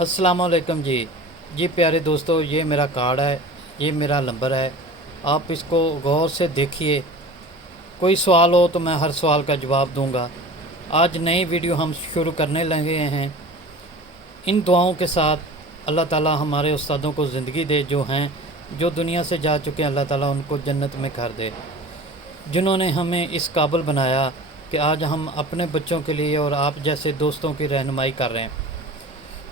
अस्सलामुअलैकुम जी प्यारे दोस्तों, ये मेरा कार्ड है, ये मेरा नंबर है। आप इसको गौर से देखिए। कोई सवाल हो तो मैं हर सवाल का जवाब दूंगा। आज नई वीडियो हम शुरू करने लगे हैं। इन दुआओं के साथ अल्लाह ताला हमारे उस्तादों को ज़िंदगी दे, जो दुनिया से जा चुके हैं। अल्लाह ताला उनको जन्नत में कर दे, जिन्होंने हमें इस काबिल बनाया कि आज हम अपने बच्चों के लिए और आप जैसे दोस्तों की रहनुमाई कर रहे हैं।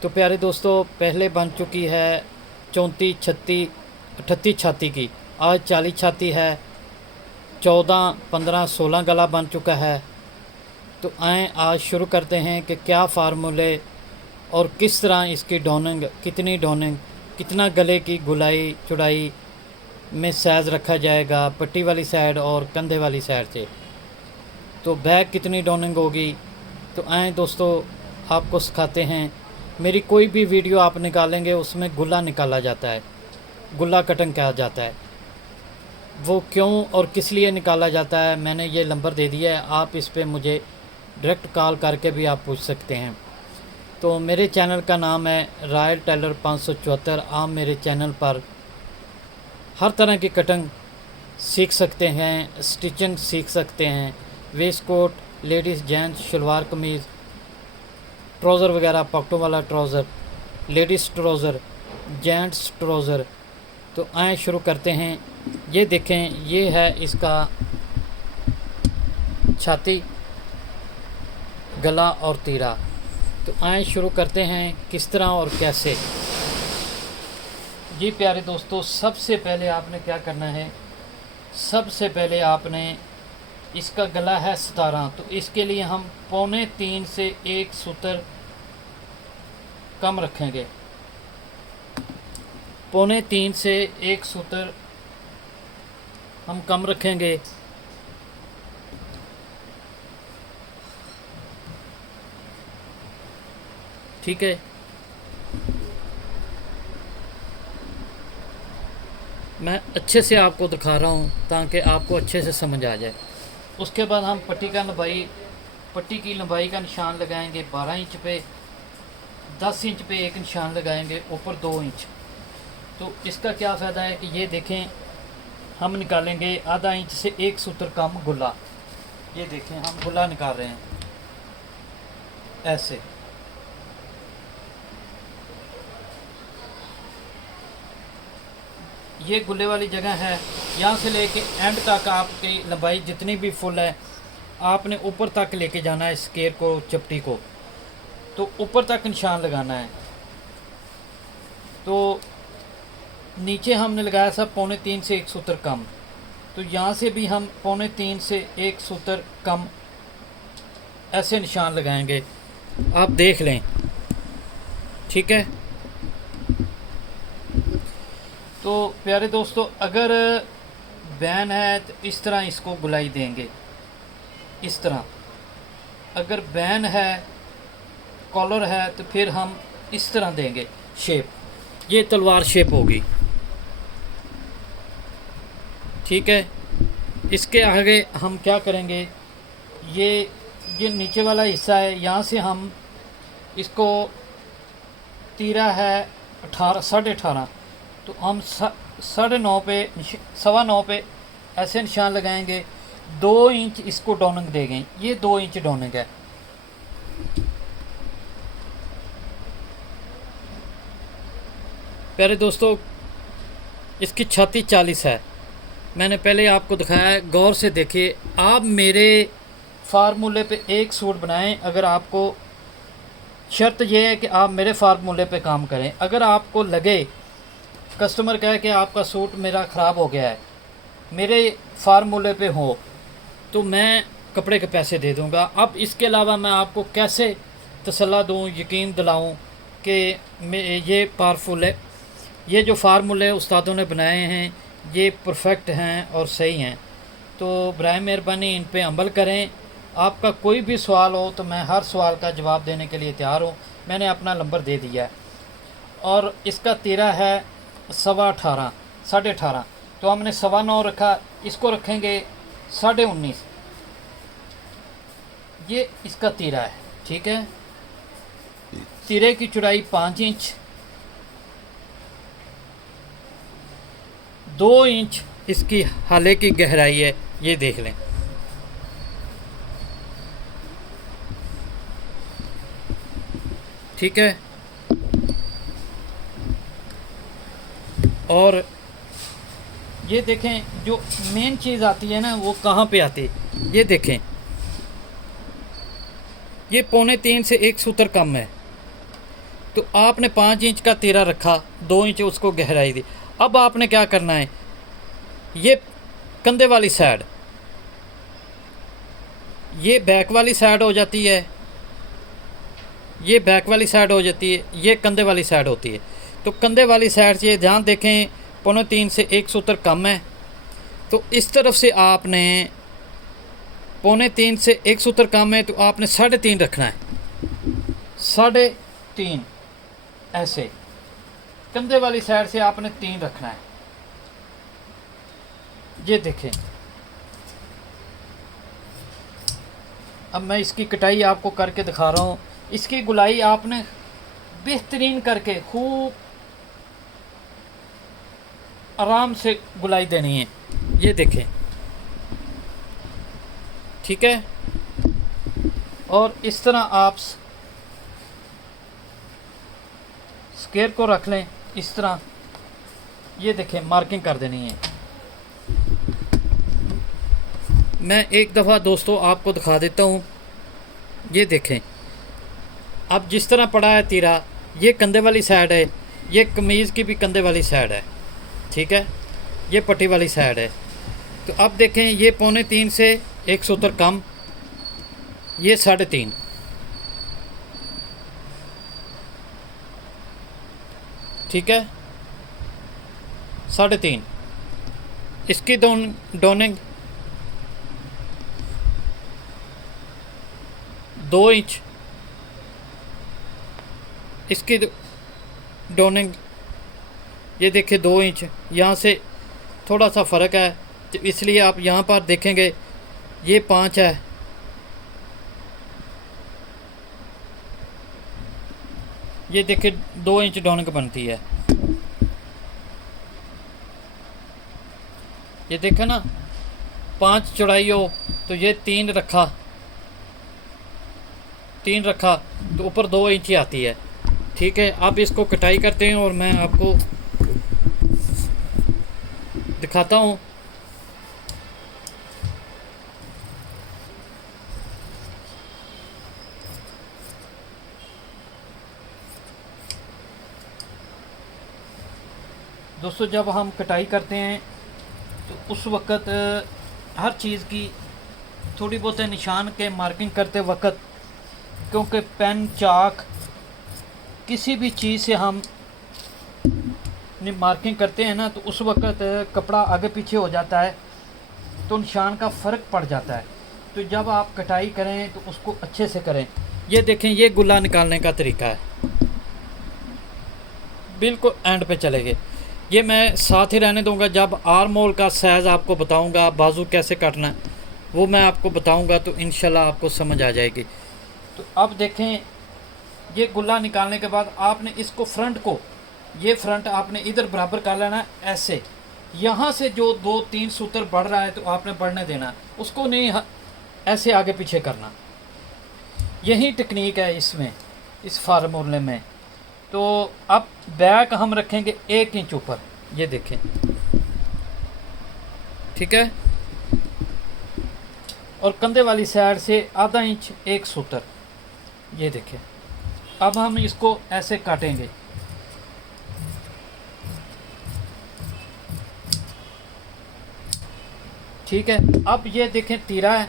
तो प्यारे दोस्तों, पहले बन चुकी है 34, 36, 38 छाती की। आज 40 छाती है। 14, 15, 16 गला बन चुका है। तो आएँ आज शुरू करते हैं कि क्या फार्मूले और किस तरह इसकी डोनिंग, कितनी डोनिंग, कितना गले की गुलाई चौड़ाई में साइज़ रखा जाएगा, पट्टी वाली साइड और कंधे वाली साइड से। तो बैक कितनी डोनिंग होगी। तो आएँ दोस्तों, आपको सिखाते हैं। मेरी कोई भी वीडियो आप निकालेंगे उसमें गुल्ला निकाला जाता है, गुल्ला कटिंग कहा जाता है। वो क्यों और किस लिए निकाला जाता है, मैंने ये नंबर दे दिया है। आप इस पे मुझे डायरेक्ट कॉल करके भी आप पूछ सकते हैं। तो मेरे चैनल का नाम है रॉयल टेलर 574। आप मेरे चैनल पर हर तरह की कटिंग सीख सकते हैं, स्टिचिंग सीख सकते हैं, waistcoat, ladies gents, shalwar kameez, trouser वगैरह, पॉकेटों वाला trouser, ladies trouser, gents trouser. तो आए शुरू करते हैं। ये देखें, ये है इसका छाती, गला और तीरा। तो आए शुरू करते हैं किस तरह और कैसे। जी प्यारे दोस्तों, सबसे पहले आपने क्या करना है, सबसे पहले आपने इसका गला है 17, तो इसके लिए हम 2.25 से 1 सूत्र कम रखेंगे। 2.25 से 1 सूत्र हम कम रखेंगे। ठीक है, मैं अच्छे से आपको दिखा रहा हूँ ताकि आपको अच्छे से समझ आ जाए। उसके बाद हम पट्टी की लंबाई का निशान लगाएंगे 12 इंच पे। 10 इंच पे एक निशान लगाएंगे, ऊपर 2 इंच। तो इसका क्या फ़ायदा है कि ये देखें, हम निकालेंगे आधा इंच से 1 सूत्र कम गुल्ला। ये देखें, हम गुल्ला निकाल रहे हैं ऐसे। ये गुल्ले वाली जगह है, यहाँ से लेके एंड तक आपकी लंबाई जितनी भी फुल है, आपने ऊपर तक लेके जाना है स्केयर को, चपटी को। तो ऊपर तक निशान लगाना है। तो नीचे हमने लगाया था 2.25 से 1 सूत्र कम। तो यहाँ से भी हम 2.25 से 1 सूत्र कम ऐसे निशान लगाएंगे। आप देख लें, ठीक है। तो प्यारे दोस्तों, अगर बैन है तो इस तरह इसको गुलाई देंगे, इस तरह। अगर बैन है, कॉलर है, तो फिर हम इस तरह देंगे शेप। ये तलवार शेप होगी, ठीक है। इसके आगे हम क्या करेंगे, ये नीचे वाला हिस्सा है, यहाँ से हम इसको, तीरा है 18, 18.5। तो हम 9.5 पे, 9.25 पे ऐसे निशान लगाएंगे। 2 इंच इसको डोनिंग देंगे। ये 2 इंच डोनिंग है। प्यारे दोस्तों, इसकी छाती 40 है। मैंने पहले आपको दिखाया है, गौर से देखिए। आप मेरे फार्मूले पे एक सूट बनाएं। अगर आपको, शर्त यह है कि आप मेरे फार्मूले पे काम करें। अगर आपको लगे, कस्टमर कहे कि आपका सूट मेरा ख़राब हो गया है, मेरे फार्मूले पे हो, तो मैं कपड़े के पैसे दे दूंगा। अब इसके अलावा मैं आपको कैसे तसल्ला दूं, यकीन दिलाऊं कि ये पावरफुल है, ये जो फार्मूले उस्तादों ने बनाए हैं ये परफेक्ट हैं और सही हैं। तो बराए मेहरबानी इन पे अमल करें। आपका कोई भी सवाल हो तो मैं हर सवाल का जवाब देने के लिए तैयार हूँ। मैंने अपना नंबर दे दिया है। और इसका तीरा है 18.25, 18.5। तो हमने 9.25 रखा, इसको रखेंगे 19.5। ये इसका तीरा है, ठीक है। तिरे की चौड़ाई 5 इंच, 2 इंच इसकी हाले की गहराई है, ये देख लें। ठीक है, और ये देखें जो मेन चीज़ आती है ना वो कहाँ पे आती है, ये देखें ये 2.25 से 1 सूत्र कम है, तो आपने 5 इंच का तीरा रखा, 2 इंच उसको गहराई दी। अब आपने क्या करना है, ये कंधे वाली साइड, ये बैक वाली साइड हो जाती है, ये बैक वाली साइड हो जाती है, ये कंधे वाली साइड होती है। तो कंधे वाली साइड से ध्यान देखें 2.25 से 1 सूत्र कम है, तो इस तरफ से आपने 2.25 से 1 सूत्र कम है, तो आपने 3.5 रखना है, 3.5 ऐसे कंधे वाली साइड से आपने 3 रखना है। ये देखें, अब मैं इसकी कटाई आपको करके दिखा रहा हूँ। इसकी गुलाई आपने बेहतरीन करके खूब आराम से गुलाई देनी है, ये देखें। ठीक है, और इस तरह आप स्केयर को रख लें, इस तरह ये देखें मार्किंग कर देनी है। मैं एक दफ़ा दोस्तों आपको दिखा देता हूँ, ये देखें। अब जिस तरह पड़ा है तीरा, ये कंधे वाली साइड है, ये कमीज़ की भी कंधे वाली साइड है, ठीक है, ये पट्टी वाली साइड है। तो अब देखें ये 2.25 से 1 सूत्र कम, ये 3.5, ठीक है, 3.5 इसकी डोनिंग 2 इंच, इसकी डोनिंग ये देखिए 2 इंच, यहाँ से थोड़ा सा फ़र्क है, तो इसलिए आप यहाँ पर देखेंगे ये 5 है, ये देखिए 2 इंच डोनिंग बनती है। ये देखे ना, 5 चौड़ाई हो तो ये 3 रखा, तो ऊपर 2 इंच ही आती है। ठीक है, अब इसको कटाई करते हैं और मैं आपको दिखाता हूँ। दोस्तों जब हम कटाई करते हैं तो उस वक़्त हर चीज़ की थोड़ी बहुत निशान के मार्किंग करते वक्त, क्योंकि पेन चाक किसी भी चीज़ से हम मार्किंग करते हैं ना, तो उस वक़्त कपड़ा आगे पीछे हो जाता है, तो निशान का फ़र्क पड़ जाता है। तो जब आप कटाई करें तो उसको अच्छे से करें। ये देखें, ये गुल्ला निकालने का तरीका है, बिल्कुल एंड पे चलेंगे। ये मैं साथ ही रहने दूंगा, जब आर्म होल का साइज़ आपको बताऊंगा, बाजू कैसे काटना है वो मैं आपको बताऊंगा, तो इंशाल्लाह आपको समझ आ जाएगी। तो अब देखें, ये गुल्ला निकालने के बाद आपने इसको फ्रंट को, ये फ्रंट आपने इधर बराबर कर लेना है ऐसे। यहाँ से जो 2-3 सूत्र बढ़ रहा है तो आपने बढ़ने देना, उसको नहीं ऐसे आगे पीछे करना। यही टेक्निक है इसमें, इस फार्मूले में। तो अब बैक हम रखेंगे 1 इंच ऊपर, ये देखें, ठीक है, और कंधे वाली साइड से ½ इंच 1 सूत्र, ये देखें। अब हम इसको ऐसे काटेंगे, ठीक है। अब ये देखें तीरा है,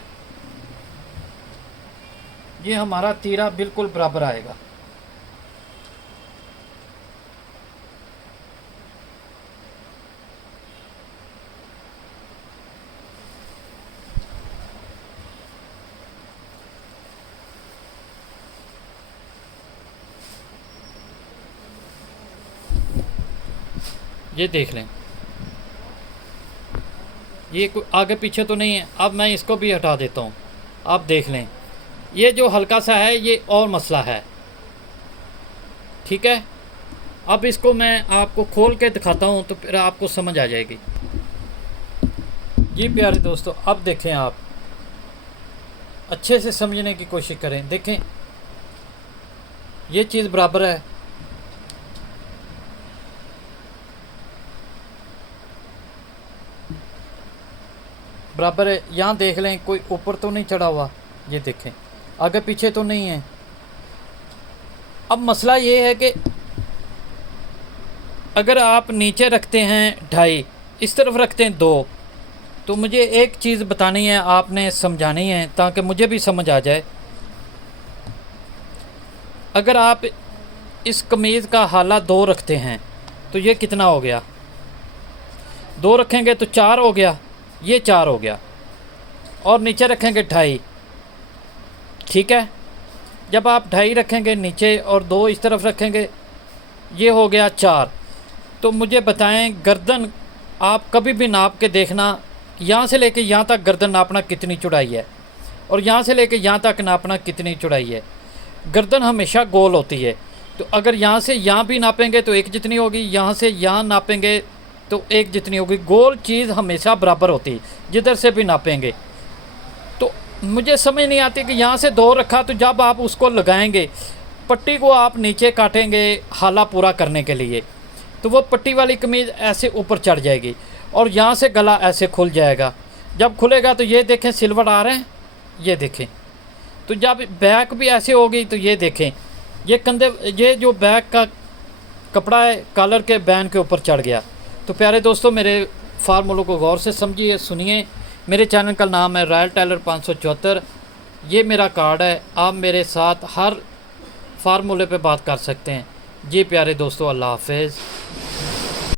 ये हमारा तीरा बिल्कुल बराबर आएगा। ये देख लें, ये कोई आगे पीछे तो नहीं है। अब मैं इसको भी हटा देता हूँ। आप देख लें, ये जो हल्का सा है ये और मसला है, ठीक है। अब इसको मैं आपको खोल के दिखाता हूँ तो फिर आपको समझ आ जाएगी। जी प्यारे दोस्तों, अब देखें, आप अच्छे से समझने की कोशिश करें। देखें, ये चीज़ बराबर है, बराबर है। यहाँ देख लें, कोई ऊपर तो नहीं चढ़ा हुआ, ये देखें, आगे पीछे तो नहीं है। अब मसला ये है कि अगर आप नीचे रखते हैं 2.5, इस तरफ रखते हैं 2, तो मुझे एक चीज़ बतानी है, आपने समझानी है ताकि मुझे भी समझ आ जाए। अगर आप इस कमीज़ का हाला 2 रखते हैं तो ये कितना हो गया? 2 रखेंगे तो 4 हो गया, ये 4 हो गया। और नीचे रखेंगे 2.5, ठीक है। जब आप 2.5 रखेंगे नीचे और 2 इस तरफ रखेंगे, ये हो गया 4। तो मुझे बताएं, गर्दन आप कभी भी नाप के देखना, यहाँ से लेके यहाँ तक गर्दन नापना कितनी चौड़ाई है, और यहाँ से लेके यहाँ तक नापना कितनी चौड़ाई है। गर्दन हमेशा गोल होती है, तो अगर यहाँ से यहाँ भी नापेंगे तो एक जितनी होगी, यहाँ से यहाँ नापेंगे तो एक जितनी होगी। गोल चीज़ हमेशा बराबर होती है जिधर से भी नापेंगे। तो मुझे समझ नहीं आती कि यहाँ से 2 रखा, तो जब आप उसको लगाएंगे, पट्टी को आप नीचे काटेंगे हाला पूरा करने के लिए, तो वो पट्टी वाली कमीज़ ऐसे ऊपर चढ़ जाएगी और यहाँ से गला ऐसे खुल जाएगा। जब खुलेगा तो ये देखें सिलवट आ रहे हैं, ये देखें। तो जब बैक भी ऐसे होगी तो ये देखें, ये कंधे, ये जो बैक का कपड़ा है कॉलर के बैन के ऊपर चढ़ गया। तो प्यारे दोस्तों, मेरे फार्मूलों को गौर से समझिए, सुनिए। मेरे चैनल का नाम है रॉयल टेलर 574। ये मेरा कार्ड है, आप मेरे साथ हर फार्मूले पे बात कर सकते हैं। जी प्यारे दोस्तों, अल्लाह हाफिज़।